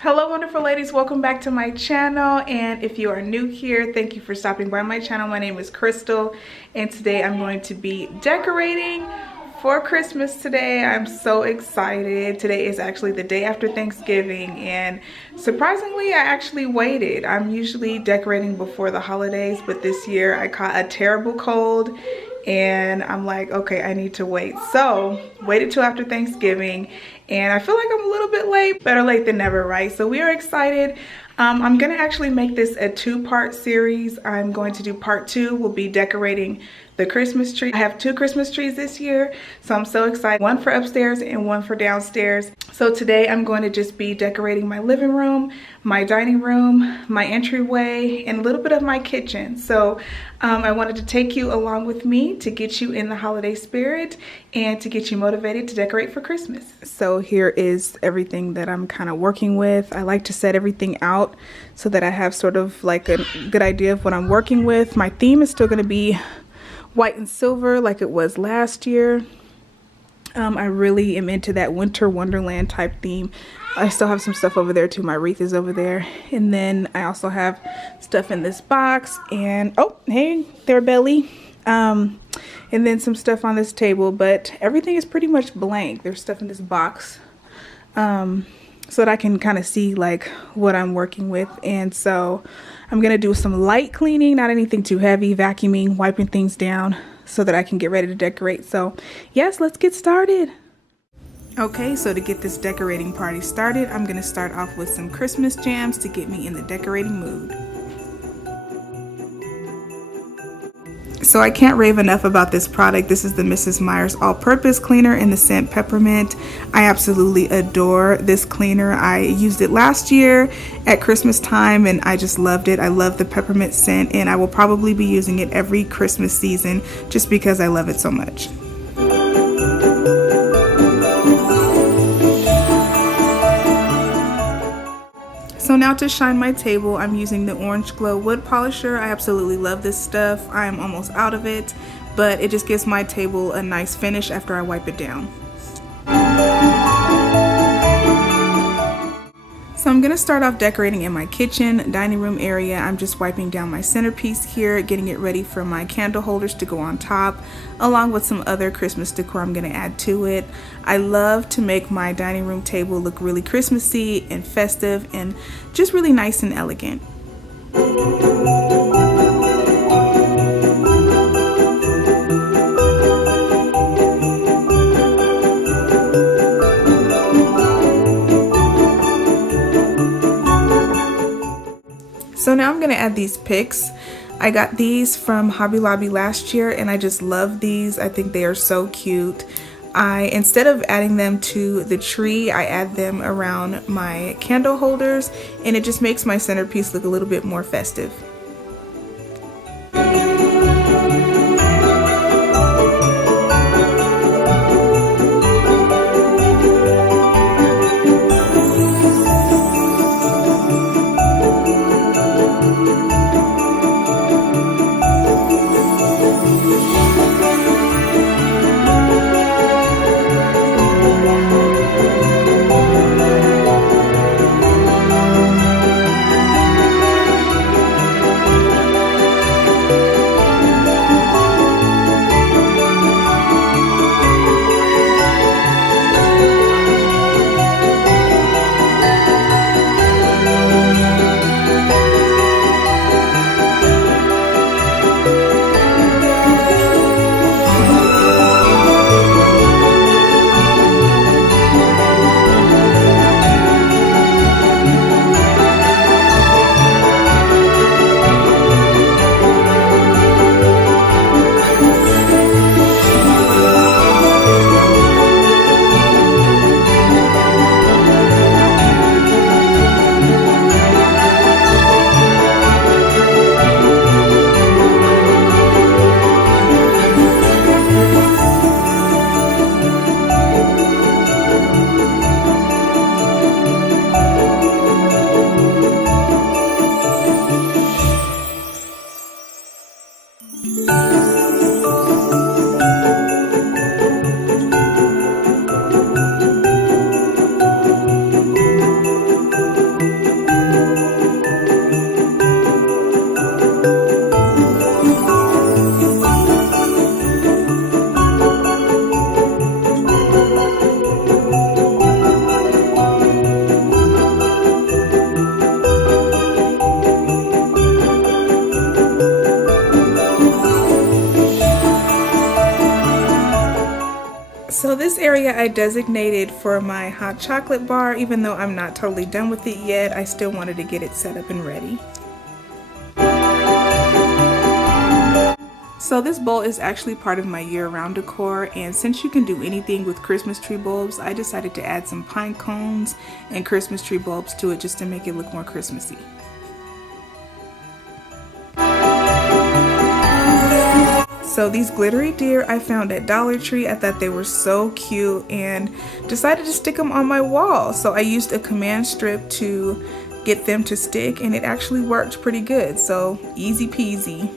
Hello wonderful ladies, welcome back to my channel, and if you are new here, thank you for stopping by my channel. My name is Crystal and today I'm going to be decorating for Christmas today. I'm so excited. Today is actually the day after Thanksgiving and surprisingly I actually waited. I'm usually decorating before the holidays, but this year I caught a terrible cold and I'm like, okay, I need to wait. So waited till after Thanksgiving and I feel like I'm a little bit late. Better late than never, right? So we are excited. I'm gonna actually make this a two-part series. I'm going to do part 2 will be decorating the Christmas tree. I have 2 Christmas trees this year, so I'm so excited. One for upstairs and one for downstairs. So today I'm going to just be decorating my living room, my dining room, my entryway, and a little bit of my kitchen. So I wanted to take you along with me to get you in the holiday spirit and to get you motivated to decorate for Christmas. So here is everything that I'm kind of working with. I like to set everything out so that I have sort of like a good idea of what I'm working with. My theme is still going to be white and silver like it was last year. I really am into that winter wonderland type theme. I still have some stuff over there too. My wreath is over there, and then I also have stuff in this box, and oh hey there, Belly. And then some stuff on this table, but everything is pretty much blank. There's stuff in this box so that I can kind of see like what I'm working with. And so I'm gonna do some light cleaning, not anything too heavy, vacuuming, wiping things down so that I can get ready to decorate. So yes, let's get started. Okay, so to get this decorating party started, I'm gonna start off with some Christmas jams to get me in the decorating mood. So I can't rave enough about this product. This is the Mrs. Meyer's all-purpose cleaner in the scent peppermint. I absolutely adore this cleaner. I used it last year at Christmas time and I just loved it. I love the peppermint scent and I will probably be using it every Christmas season just because I love it so much. So now to shine my table, I'm using the Orange Glow Wood Polisher. I absolutely love this stuff. I am almost out of it, but it just gives my table a nice finish after I wipe it down. So I'm gonna start off decorating in my kitchen, dining room area. I'm just wiping down my centerpiece here, getting it ready for my candle holders to go on top, along with some other Christmas decor I'm gonna add to it. I love to make my dining room table look really Christmassy and festive and just really nice and elegant. So now I'm gonna add these picks. I got these from Hobby Lobby last year and I just love these. I think they are so cute. Instead of adding them to the tree, I add them around my candle holders and it just makes my centerpiece look a little bit more festive. area I designated for my hot chocolate bar. Even though I'm not totally done with it yet, I still wanted to get it set up and ready. So this bowl is actually part of my year-round decor, and since you can do anything with Christmas tree bulbs, I decided to add some pine cones and Christmas tree bulbs to it just to make it look more Christmassy. So these glittery deer I found at Dollar Tree. I thought they were so cute and decided to stick them on my wall. So I used a command strip to get them to stick, and it actually worked pretty good. So easy peasy.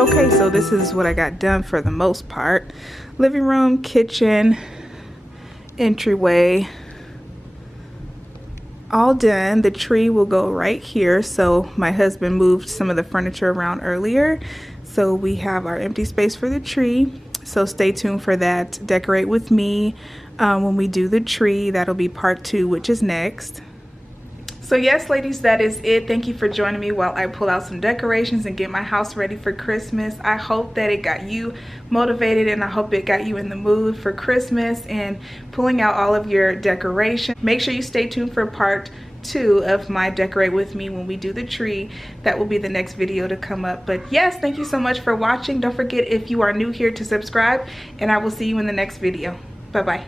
Okay, so this is what I got done for the most part. Living room, kitchen, entryway, all done. The tree will go right here. So my husband moved some of the furniture around earlier, so we have our empty space for the tree. So stay tuned for that. Decorate with me when we do the tree. That'll be part 2, which is next. So yes, ladies, that is it. Thank you for joining me while I pull out some decorations and get my house ready for Christmas. I hope that it got you motivated, and I hope it got you in the mood for Christmas and pulling out all of your decorations. Make sure you stay tuned for part 2 of my decorate with me when we do the tree. That will be the next video to come up. But yes, thank you so much for watching. Don't forget, if you are new here, to subscribe, and I will see you in the next video. Bye bye.